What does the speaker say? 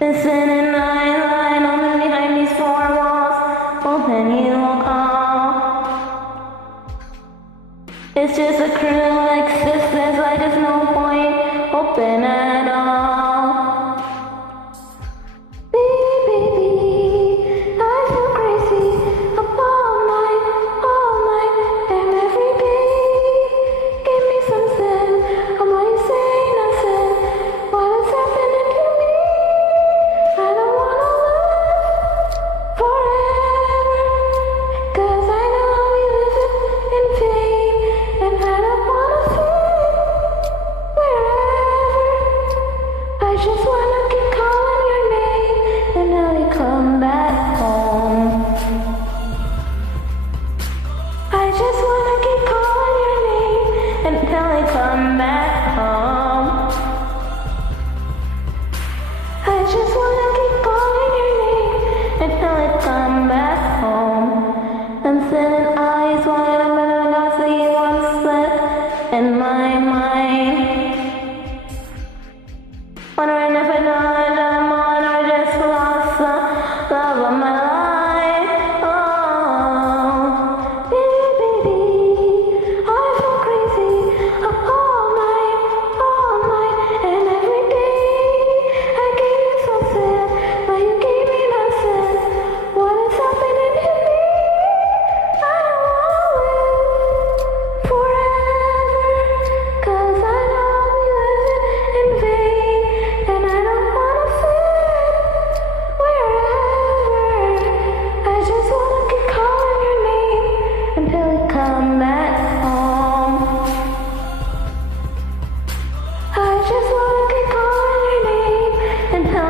Listen and I lie behind these four walls, hoping you will call. It's just a crew like sisters, like there's no point hoping at all. Baby, I feel crazy up all night, and every day. Give me some sense, why you say nothing? What is happening to me? I don't wanna live forever, 'cause I know we live in pain, and I don't wanna sit wherever. I just wanna keep calling your name until you come back home. I just wanna keep calling your name until you come back home. I just wanna keep calling your name until you come back home. I'm sending eyes wide open and I see you once slept in my mind. Wondering if I know that I'm on or just lost the love of my life. Oh, baby, I feel crazy all night, and every day. I gave you so sad, but you gave me nonsense. What is happening to me? I don't wanna live forever, 'cause I know we live in vain, and I don't wanna sit wherever. I just wanna keep calling your name until you come back home. I just wanna keep calling your name until